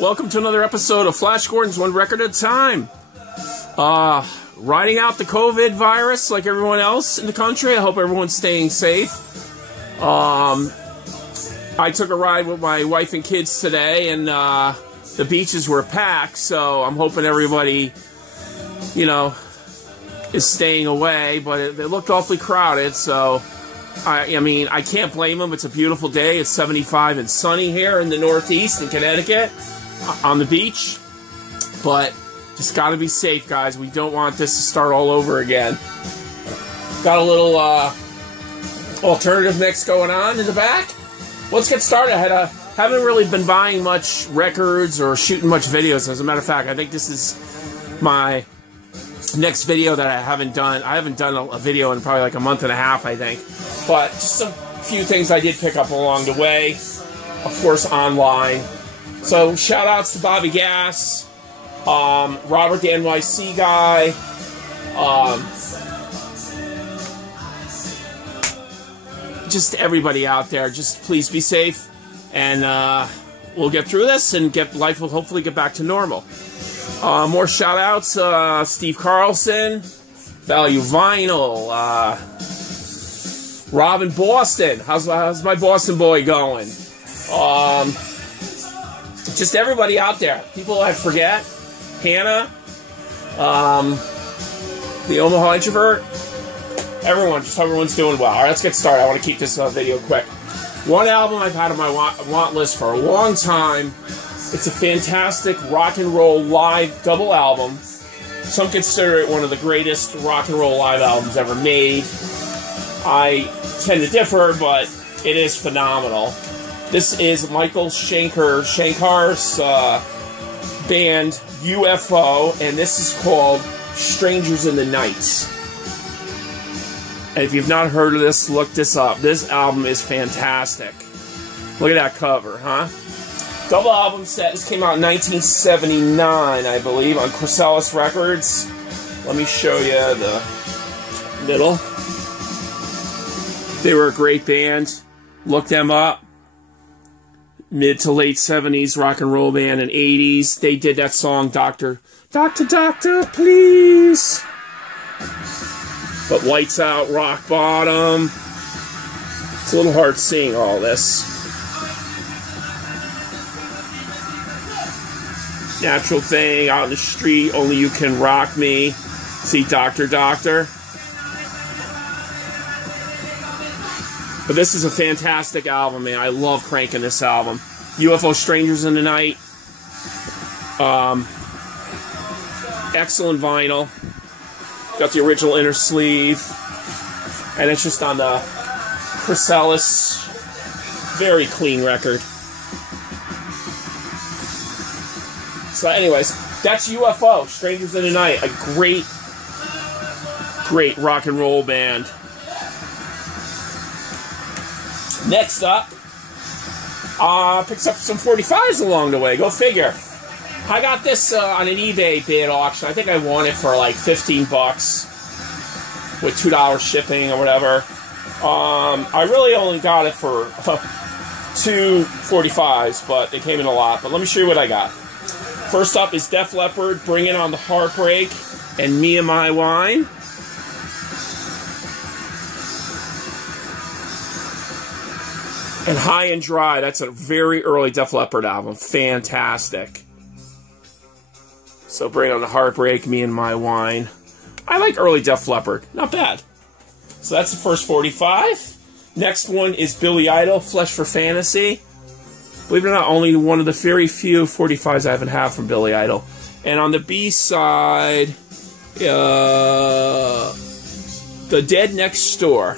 Welcome to another episode of Flash Gordon's One Record at a Time. Riding out the COVID virus like everyone else in the country. I hope everyone's staying safe. I took a ride with my wife and kids today, and the beaches were packed, so I'm hoping everybody, you know, is staying away, but it looked awfully crowded, so I mean, I can't blame them. It's a beautiful day. It's 75 and sunny here in the Northeast in Connecticut on the beach, but just got to be safe, guys. We don't want this to start all over again. Got a little alternative mix going on in the back. Let's get started. I haven't really been buying much records or shooting much videos. As a matter of fact, I think this is my next video that I haven't done. I haven't done a video in probably like a month and a half, I think. But just a few things I did pick up along the way. Of course, online. So, shout outs to Bobby Gass, Robert the NYC guy, just everybody out there. Just please be safe, and we'll get through this, and life will hopefully get back to normal. More shout outs, Steve Carlson, Value Vinyl, Rob in Boston. How's my Boston boy going? Just everybody out there. People I forget. Hannah, the Omaha Introvert. Everyone, just hope everyone's doing well. All right, let's get started. I want to keep this video quick. One album I've had on my want list for a long time. It's a fantastic rock and roll live double album. Some consider it one of the greatest rock and roll live albums ever made. I tend to differ, but it is phenomenal. This is Michael Schenker's band UFO, and this is called Strangers in the Night. And if you've not heard of this, look this up. This album is fantastic. Look at that cover, huh? Double album set. This came out in 1979, I believe, on Chrysalis Records. Let me show you the middle. They were a great band. Look them up. Mid to late 70s rock and roll band and 80s. They did that song, Doctor, Please. But Lights Out, Rock Bottom. It's a little hard seeing all this. Natural Thing, Out in the Street, Only You Can Rock Me. See Doctor. But this is a fantastic album, man. I love cranking this album. Ufo Strangers in the Night. Excellent vinyl. Got the original inner sleeve. And it's just on the Chrysalis. Very clean record. So anyways, that's UFO, Strangers in the Night. A great rock and roll band. Next up, picks up some 45s along the way. Go figure. I got this on an eBay bid auction. I think I won it for like 15 bucks with $2 shipping or whatever. I really only got it for 2 45s, but they came in a lot. But let me show you what I got. First up is Def Leppard, Bringing on the Heartbreak, and Me and My Wine. And High and Dry, that's a very early Def Leppard album. Fantastic. So Bring on the Heartbreak, Me and My Wine. I like early Def Leppard. Not bad. So that's the first 45. Next one is Billy Idol, Flesh for Fantasy. Believe it or not, only one of the very few 45s I haven't had from Billy Idol. And on the B side, The Dead Next Door.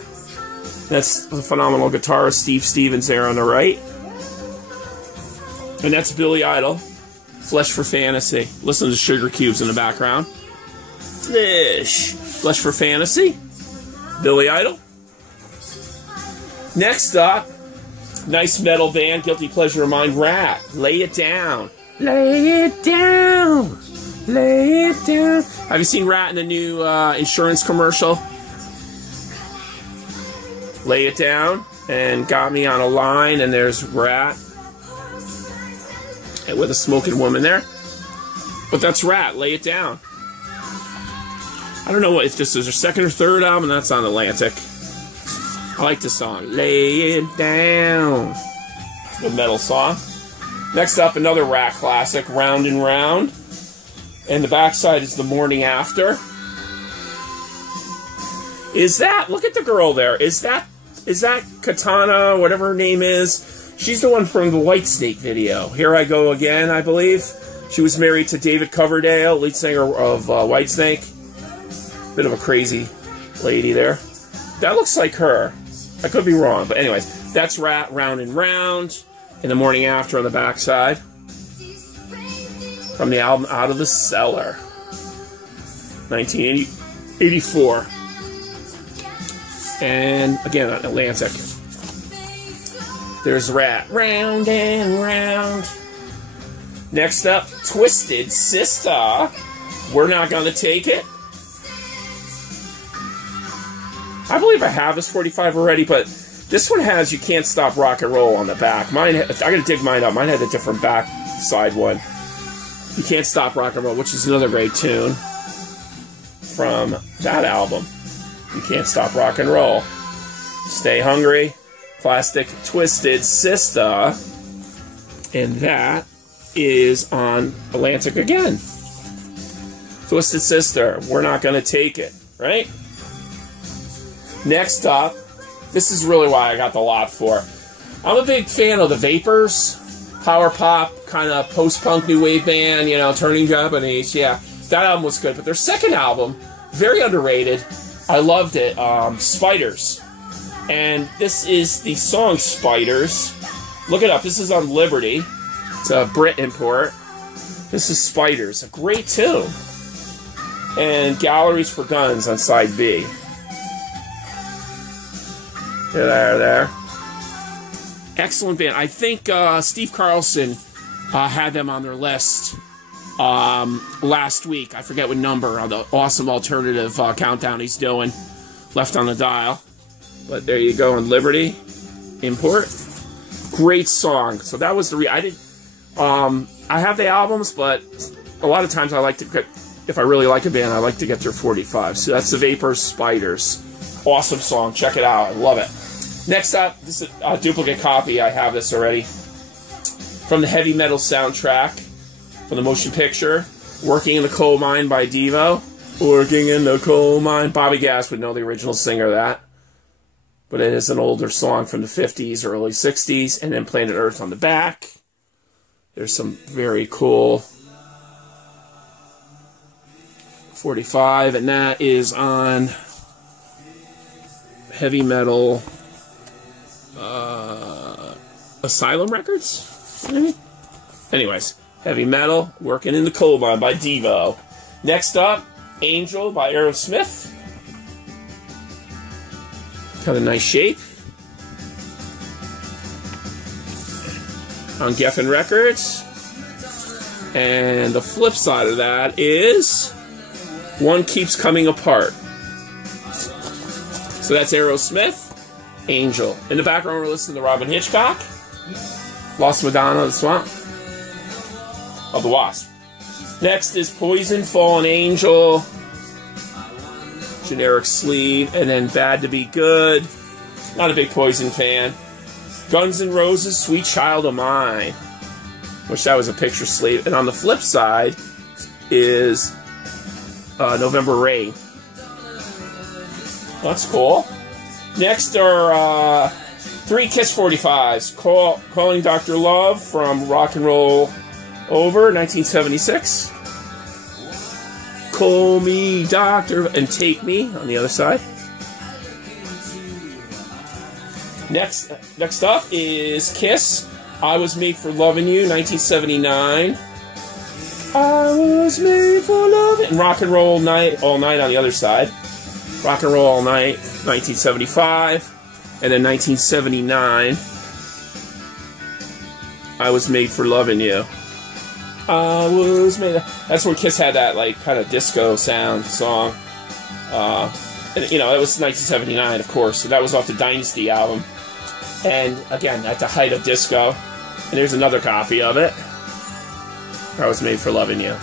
That's the phenomenal guitarist Steve Stevens there on the right. And that's Billy Idol, Flesh for Fantasy. Listen to the sugar cubes in the background. Flesh for Fantasy, Billy Idol. Next up, nice metal band, guilty pleasure of mine, Rat. Lay It Down. Lay it down. Lay it down. Have you seen Rat in the new insurance commercial? Lay It Down and Got Me on a Line, and there's Rat. And with a smoking woman there. But that's Rat. Lay It Down. I don't know if this is their second or third album. That's on Atlantic. I like this song. Lay It Down. Good metal song. Next up, another Rat classic, Round and Round. And the backside is The Morning After. Is that, look at the girl there. Is that Katana, whatever her name is? She's the one from the Whitesnake video. Here I Go Again, I believe. She was married to David Coverdale, lead singer of Whitesnake. Bit of a crazy lady there. That looks like her. I could be wrong, but anyways, that's Rat, Round and Round. And The Morning After on the backside. From the album Out of the Cellar. 1984. And again, on Atlantic. There's Rat, Round and Round. Next up, Twisted Sister. We're Not Gonna Take It. I believe I have this 45 already, but this one has You Can't Stop Rock and Roll on the back. Mine, I gotta dig mine up. Mine had a different back side one. You Can't Stop Rock and Roll, which is another great tune from that album. You Can't Stop Rock and Roll. Stay Hungry, Plastic Twisted Sister. And that is on Atlantic again. Twisted Sister, We're Not Gonna Take It, right? Next up, this is really why I got the lot for. I'm a big fan of the Vapors, power pop, kind of post-punk new wave band, you know, turning Japanese. Yeah, that album was good. But their second album, very underrated. I loved it. Spiders. And this is the song Spiders. Look it up. This is on Liberty. It's a Brit import. This is Spiders. A great tune. And Galleries for Guns on side B. There. Excellent band. I think Steve Carlson had them on their list last week. I forget what number on the awesome alternative countdown he's doing. Left on the Dial. But there you go on Liberty. Import. Great song. So that was the... I have the albums, but a lot of times I like to get... If I really like a band, I like to get their 45. So that's the Vapors, Spiders. Awesome song. Check it out. I love it. Next up, this is a duplicate copy. I have this already. From the heavy metal soundtrack. From the motion picture. Working in the Coal Mine by Devo. Working in the Coal Mine. Bobby Gass would know the original singer of that. But it is an older song from the 50s, early 60s. And then Planet Earth on the back. There's some very cool 45. And that is on heavy metal... Asylum Records? Maybe? Anyways, heavy metal, Working in the Coal Mine by Devo. Next up, Angel by Aerosmith. Got a nice shape. On Geffen Records. And the flip side of that is One Keeps Coming Apart. So that's Aerosmith. Angel. In the background, we're listening to Robin Hitchcock. Lost Madonna, The Swamp. Of the Wasp. Next is Poison, Fallen Angel. Generic sleeve. And then Bad to Be Good. Not a big Poison fan. Guns N' Roses, Sweet Child of Mine. Wish that was a picture sleeve. And on the flip side is November Rain. That's cool. Next are 3 Kiss 45s. Calling Dr. Love from Rock and Roll Over, 1976. Call Me Doctor and Take Me on the other side. Next up is Kiss. I Was Made for Loving You, 1979. I was made for loving. And Rock and Roll All Night on the other side. Rock and Roll All Night, 1975. And then 1979, I Was Made for Loving You. I was made... That's when Kiss had that, like, kind of disco sound song. And, you know, it was 1979, of course. So that was off the Dynasty album. And, again, at the height of disco. And there's another copy of it. I Was Made for Loving You.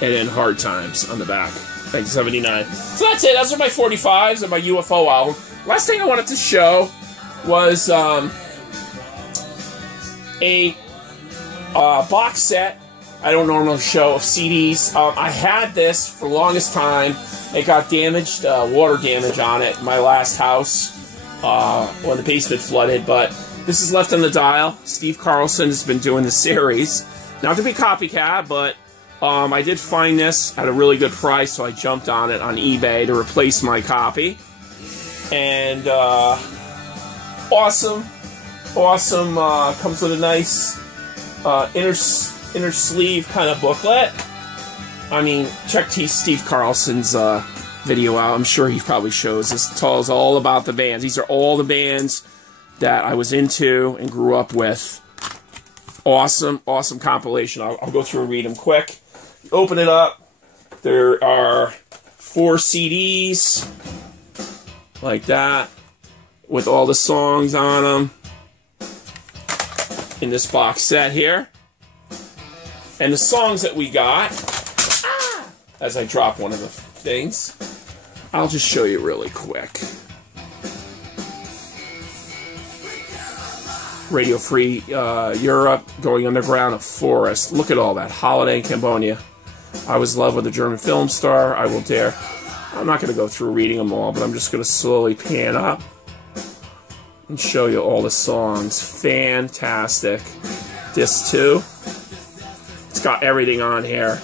And then Hard Times on the back. 1979. So that's it. Those are my 45s and my UFO album. Last thing I wanted to show was a box set. I don't normally show of CDs. I had this for the longest time. It got damaged, water damage on it in my last house when the basement flooded. But this is Left on the Dial. Steve Carlson has been doing the series. Not to be copycat, but I did find this at a really good price, so I jumped on it on eBay to replace my copy. And awesome. Comes with a nice inner sleeve kind of booklet. I mean, check Steve Carlson's video out. I'm sure he probably shows this. It tells all about the bands. These are all the bands that I was into and grew up with. Awesome compilation. I'll go through and read them quick. Open it up. There are 4 CDs like that with all the songs on them in this box set here. And the songs that we got, as I drop one of the things, I'll just show you really quick. Radio Free Europe, Going Underground, A Forest. Look at all that. Holiday in Cambodia. I Was in Love with a German Film Star. I Will Dare. I'm not going to go through reading them all, but I'm just going to slowly pan up and show you all the songs. Fantastic. Disc 2. It's got everything on here.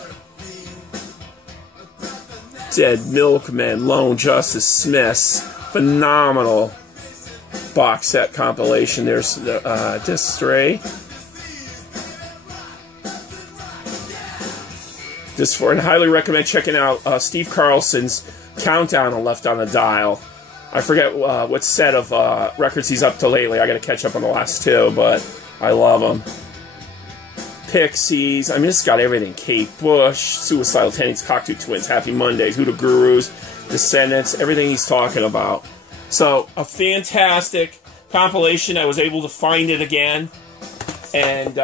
Dead Milkmen, Lone Justice Smiths. Phenomenal box set compilation. There's disc 3. Disc 4. And I highly recommend checking out Steve Carlson's Countdown on Left on the Dial. I forget what set of records he's up to lately. I got to catch up on the last 2, but I love them. Pixies. I mean, it's got everything. Kate Bush, Suicidal Tendencies, Cocteau Twins, Happy Mondays, Hoodoo Gurus, Descendants, everything he's talking about. So, a fantastic compilation. I was able to find it again and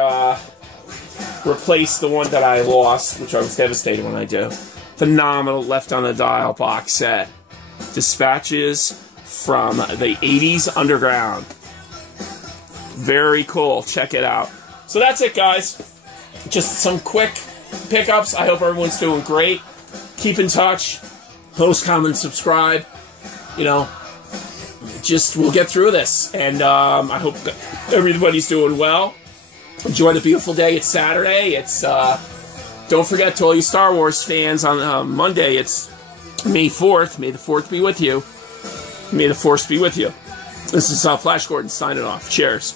replace the one that I lost, which I was devastated when I do. Phenomenal Left on the Dial box set. Dispatches from the 80s Underground. Very cool. Check it out. So that's it, guys. Just some quick pickups. I hope everyone's doing great. Keep in touch. Post, comment, subscribe. You know, just we'll get through this. And I hope everybody's doing well. Enjoy the beautiful day. It's Saturday. It's don't forget, to all you Star Wars fans, on Monday it's May 4th. May the 4th be with you. May the Force be with you. This is Flash Gordon signing off. Cheers.